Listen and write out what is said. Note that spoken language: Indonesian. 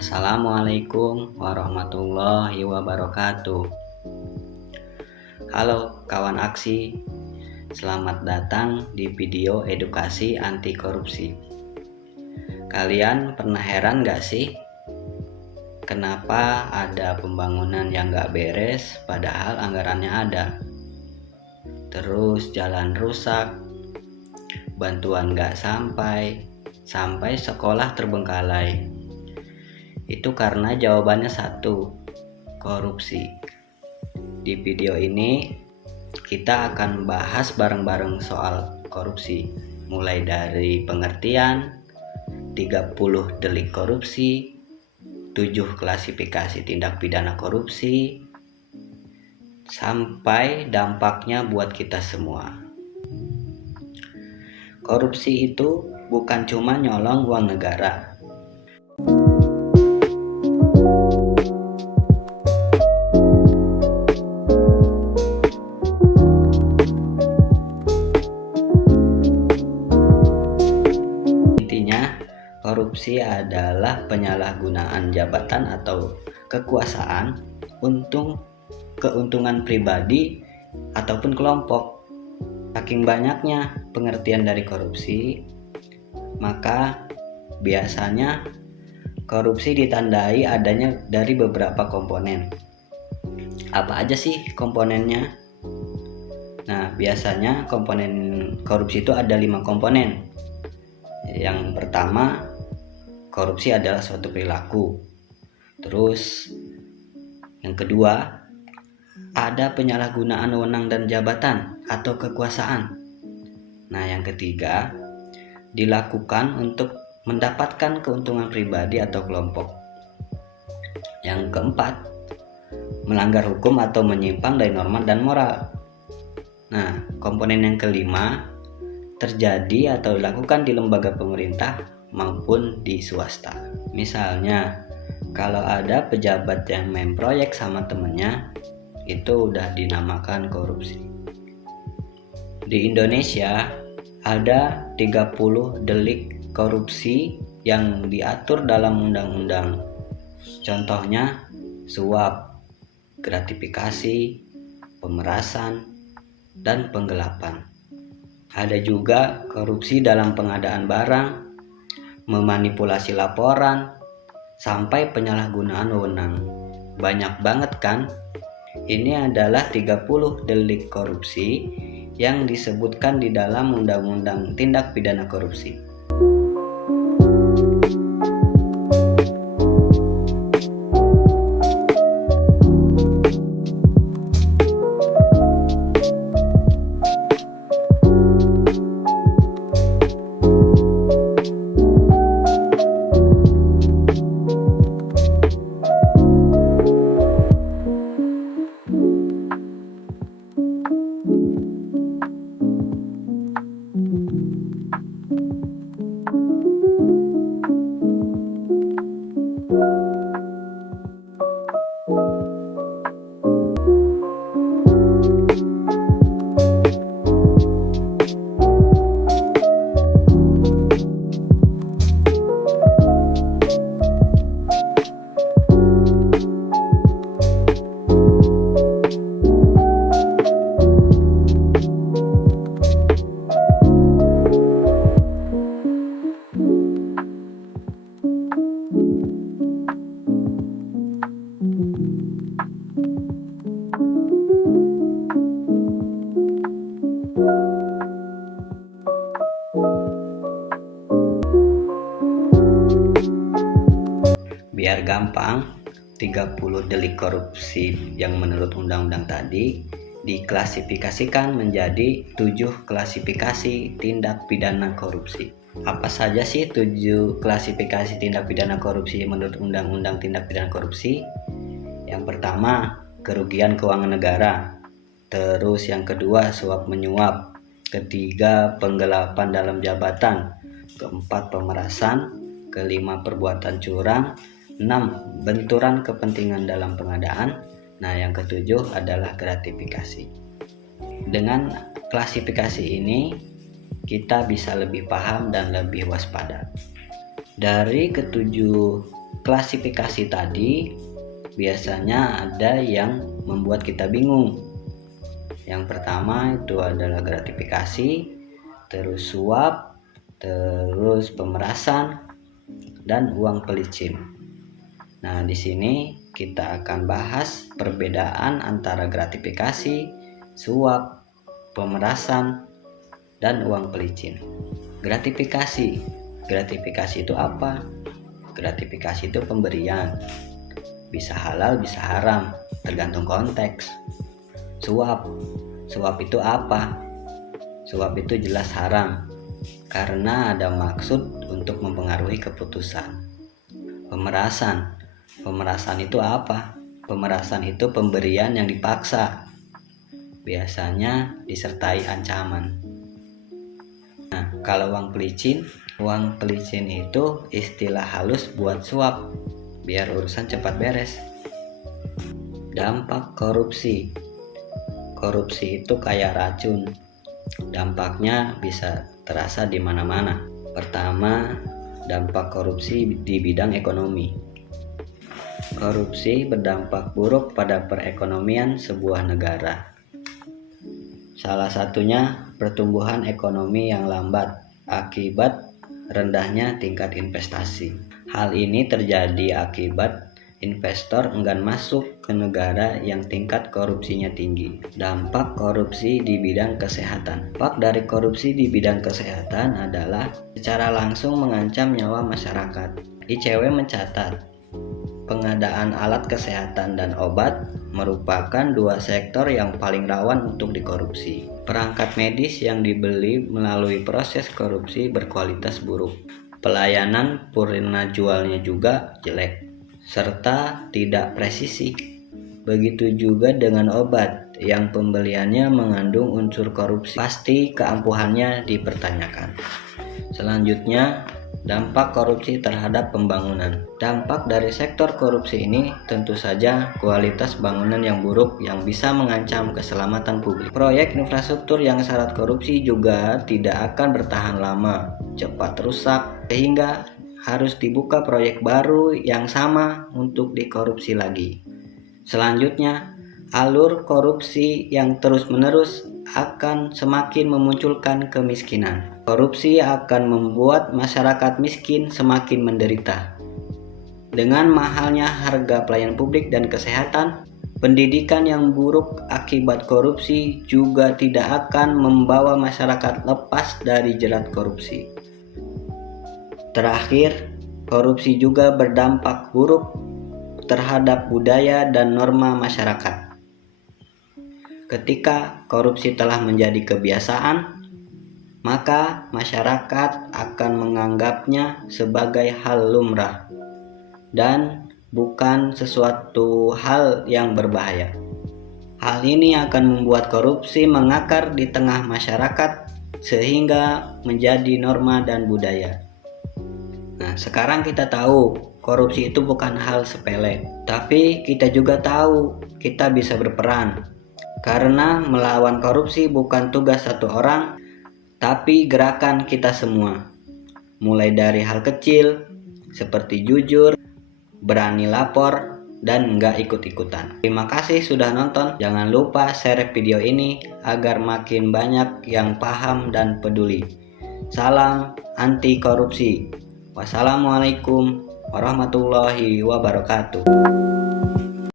Assalamualaikum warahmatullahi wabarakatuh. Halo kawan aksi, selamat datang di video edukasi anti korupsi. Kalian pernah heran gak sih? Kenapa ada pembangunan yang gak beres padahal anggarannya ada? Terus jalan rusak, bantuan gak sampai sekolah terbengkalai. Itu karena jawabannya satu, korupsi. Di video ini kita akan bahas bareng-bareng soal korupsi, mulai dari pengertian, 30 delik korupsi, 7 klasifikasi tindak pidana korupsi, sampai dampaknya buat kita semua. Korupsi itu bukan cuma nyolong uang negara. Intinya, korupsi adalah penyalahgunaan jabatan atau kekuasaan untuk keuntungan pribadi ataupun kelompok. Saking banyaknya pengertian dari korupsi, maka biasanya korupsi ditandai adanya dari beberapa komponen. Apa aja sih komponennya? Nah, biasanya komponen korupsi itu ada 5 komponen. Yang pertama, korupsi adalah suatu perilaku. Terus yang kedua, ada penyalahgunaan wewenang dan jabatan atau kekuasaan. Nah, yang ketiga, dilakukan untuk mendapatkan keuntungan pribadi atau kelompok. Yang keempat, melanggar hukum atau menyimpang dari norma dan moral. Nah, komponen yang kelima, terjadi atau dilakukan di lembaga pemerintah maupun di swasta. Misalnya, kalau ada pejabat yang main proyek sama temennya, itu udah dinamakan korupsi. Di Indonesia ada 30 delik korupsi yang diatur dalam undang-undang. Contohnya suap, gratifikasi, pemerasan, dan penggelapan. Ada juga korupsi dalam pengadaan barang, memanipulasi laporan, sampai penyalahgunaan wewenang. Banyak banget kan? Ini adalah 30 delik korupsi yang disebutkan di dalam Undang-Undang Tindak Pidana Korupsi. Biar gampang, 30 delik korupsi yang menurut undang-undang tadi diklasifikasikan menjadi 7 klasifikasi tindak pidana korupsi. Apa saja sih 7 klasifikasi tindak pidana korupsi menurut undang-undang tindak pidana korupsi? Yang pertama, kerugian keuangan negara. Terus yang kedua, suap menyuap. Ketiga, penggelapan dalam jabatan. Keempat, pemerasan. Kelima, perbuatan curang. 6. Benturan kepentingan dalam pengadaan. Nah, yang ketujuh adalah gratifikasi. Dengan klasifikasi ini, kita bisa lebih paham dan lebih waspada. Dari ketujuh klasifikasi tadi biasanya ada yang membuat kita bingung. Yang pertama itu adalah gratifikasi, terus suap, terus pemerasan, dan uang pelicin. Nah, di sini kita akan bahas perbedaan antara gratifikasi, suap, pemerasan, dan uang pelicin. Gratifikasi itu apa? Gratifikasi itu pemberian, bisa halal bisa haram, tergantung konteks. Suap itu apa? Suap itu jelas haram karena ada maksud untuk mempengaruhi keputusan. Pemerasan itu apa? Pemerasan itu pemberian yang dipaksa, biasanya disertai ancaman. Nah, kalau uang pelicin itu istilah halus buat suap, biar urusan cepat beres. Dampak korupsi itu kayak racun, dampaknya bisa terasa di mana-mana. Pertama, dampak korupsi di bidang ekonomi. Korupsi berdampak buruk pada perekonomian sebuah negara. Salah satunya pertumbuhan ekonomi yang lambat akibat rendahnya tingkat investasi. Hal ini terjadi akibat investor enggan masuk ke negara yang tingkat korupsinya tinggi. Dampak korupsi di bidang kesehatan. Dampak dari korupsi di bidang kesehatan adalah secara langsung mengancam nyawa masyarakat. ICW mencatat, pengadaan alat kesehatan dan obat merupakan dua sektor yang paling rawan untuk dikorupsi. Perangkat medis yang dibeli melalui proses korupsi berkualitas buruk. Pelayanan purna jualnya juga jelek, serta tidak presisi. Begitu juga dengan obat yang pembeliannya mengandung unsur korupsi. Pasti keampuhannya dipertanyakan. Selanjutnya, dampak korupsi terhadap pembangunan. Dampak dari sektor korupsi ini tentu saja kualitas bangunan yang buruk yang bisa mengancam keselamatan publik. Proyek infrastruktur yang syarat korupsi juga tidak akan bertahan lama, cepat rusak, sehingga harus dibuka proyek baru yang sama untuk dikorupsi lagi. Selanjutnya, alur korupsi yang terus-menerus akan semakin memunculkan kemiskinan. Korupsi akan membuat masyarakat miskin semakin menderita. Dengan mahalnya harga pelayanan publik dan kesehatan, pendidikan yang buruk akibat korupsi juga tidak akan membawa masyarakat lepas dari jerat korupsi. Terakhir, korupsi juga berdampak buruk terhadap budaya dan norma masyarakat. Ketika korupsi telah menjadi kebiasaan, maka masyarakat akan menganggapnya sebagai hal lumrah dan bukan sesuatu hal yang berbahaya. Hal ini akan membuat korupsi mengakar di tengah masyarakat sehingga menjadi norma dan budaya. Nah, sekarang kita tahu korupsi itu bukan hal sepele, tapi kita juga tahu kita bisa berperan. Karena melawan korupsi bukan tugas satu orang, tapi gerakan kita semua. Mulai dari hal kecil seperti jujur, berani lapor, dan nggak ikut-ikutan. Terima kasih sudah nonton. Jangan lupa share video ini agar makin banyak yang paham dan peduli. Salam anti korupsi. Wassalamualaikum warahmatullahi wabarakatuh.